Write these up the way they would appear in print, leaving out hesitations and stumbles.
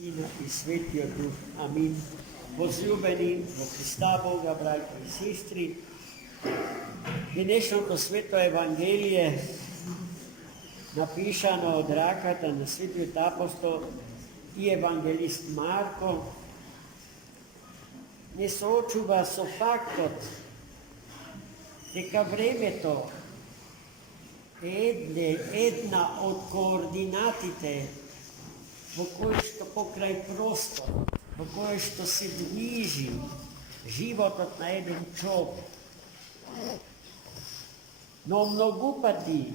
Sina i Svetio Duh. Amin. Возлюбени во Христа Бога, браќа и сестри, денешното свето Евангелие, напишано од раката на Светиот апостол и евангелист Марко, не соочува со фактот дека времето е една од координатите во кој што покрај простор, во кој што се движи животот на еден човек. Но многу пати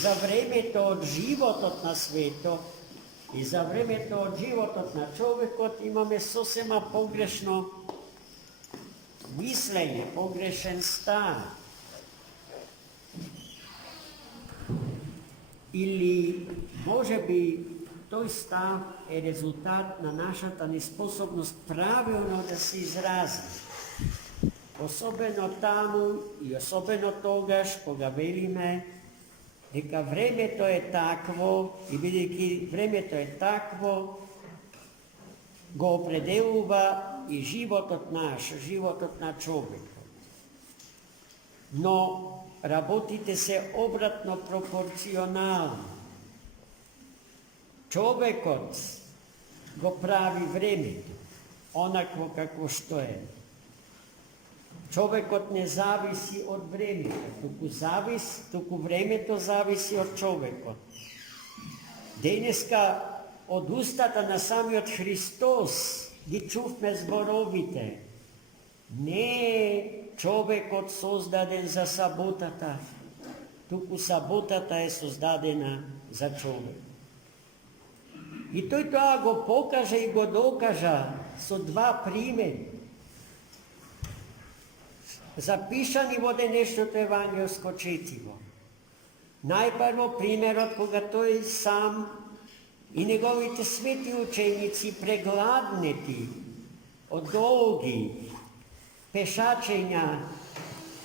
за времето од животот на свето и за времето од животот на човекот имаме сосема погрешно мислење, погрешен стан. Или може би тој став е резултат на нашата неспособност правилно да се изрази. Особено таму и особено тогаш кога велиме дека времето е такво и бидејќи времето е такво, го определува и животот наш, животот на човекот. Но работите се обратно пропорционално. Човекот го прави времето, онакво какво што е. Човекот не зависи од времето, туку времето зависи од човекот. Денеска од устата на самиот Христос ги чувме зборовите. Не е човекот создаден за саботата, туку саботата е создадена за човек. И тој тоа го покажа и го докажа со два примери, запишани во денешното евангелско четиво. Најпрво примерот кога тој сам и неговите свети ученици прегладнети од долги пешачења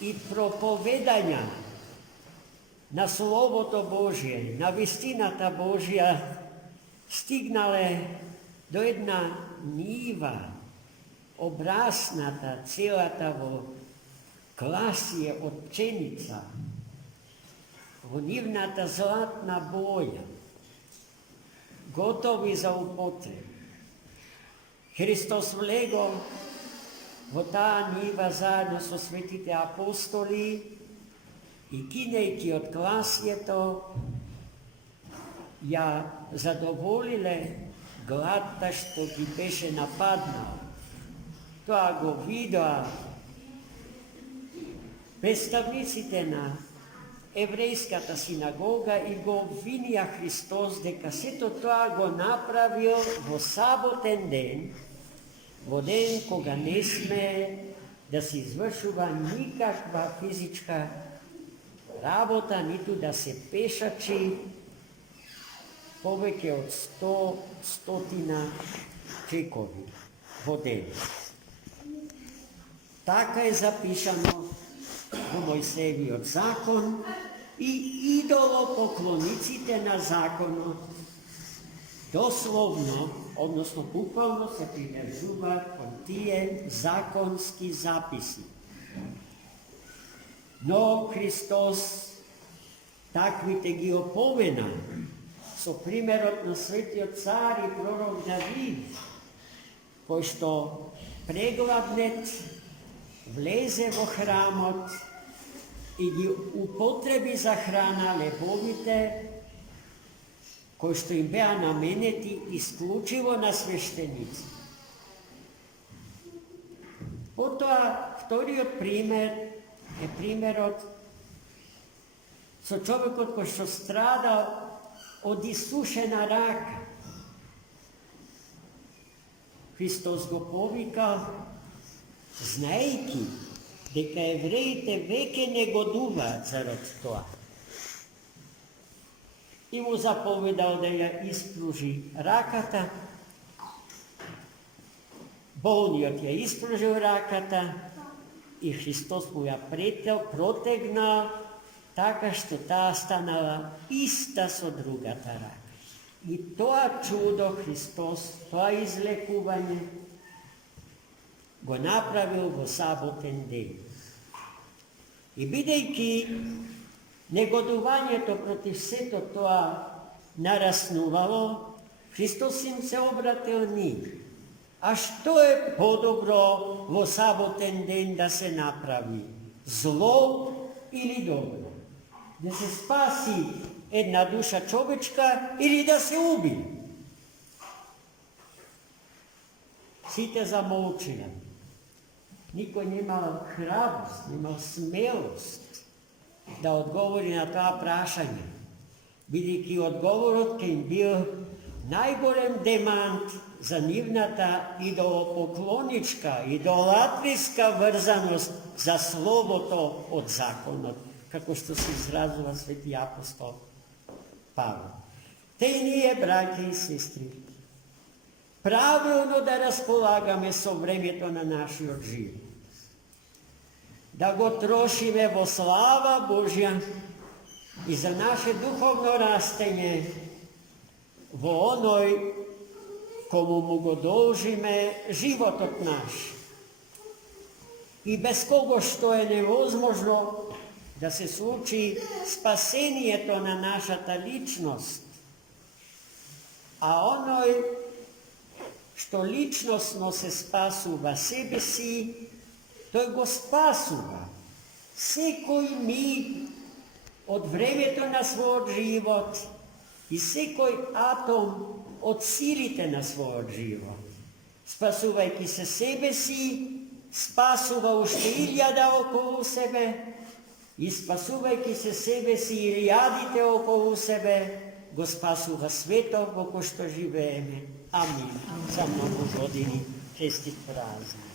и проповедања на Словото Божие, на вистината Божја, стигнале до една нива, обрасната целата во класие од пченица, во нивната златна боја, готови за употреб. Христос влего во таа нива заедно со светите апостоли и кинејќи од класието, ја задоволиле гладта што ги беше нападнал. Тоа го видоа представниците на еврејската синагога и го обвинија Христос дека сето тоа го направил во саботен ден, во ден кога не сме да се извршува никаква физичка работа, ниту да се пешачи повеќе од 100 чекови во ден. Така е запишано во Мојсеевиот закон и идолопоклониците на законот дословно, односно буквално се придржуваат кон тие законски записи. Но Христос таквите ги оповена со примерот на светиот цар и пророк Давид, кој што прегладнет влезе во храмот и ги употреби за храна лебовите, кои што им беа наменети исклучиво на свештеници. Потоа, вториот пример е примерот со човекот кој што страдал од исушена рака. Христос го повикал, знаејќи дека евреите веќе негодуваат зарад тоа. И му заповедал да ја испружи раката. Болниот ја испружил раката и Христос му ја протегнал така што таа станала иста со другата рака. И тоа чудо Христос, тоа излекување, го направил во саботен ден. И бидејќи негодувањето против сето тоа нараснувало, Христос им се обратил нив. А што е подобро во саботен ден да се направи? Зло или добро? Да се спаси една душа човечка или да се уби? Сите замолчија. Никој немал храброст, немал смелост да одговори на тоа прашање, бидејќи одговорот ќе им бил најголем демант за нивната идолопоклоничка, идолатриска врзаност за словото од законот, како што се изразува свети апостол Павле. Те и ние, браќа и сестри, правилно да располагаме со времето на нашиот живот. Да го трошиме во слава Божја и за наше духовно растење во оној кому му го должиме животот наш. И без кого што е невозможно да се случи спасението на нашата личност. А оној што личностно се спасува себе си, тој го спасува секој миг од времето на својот живот и секој атом од силите на својот живот. Спасувајќи се себе си, спасува уште 1000 околу себе и спасувајќи се себе си и илјадите околу себе, го спасува светот во кој што живееме. Амин. За многу години честит празник.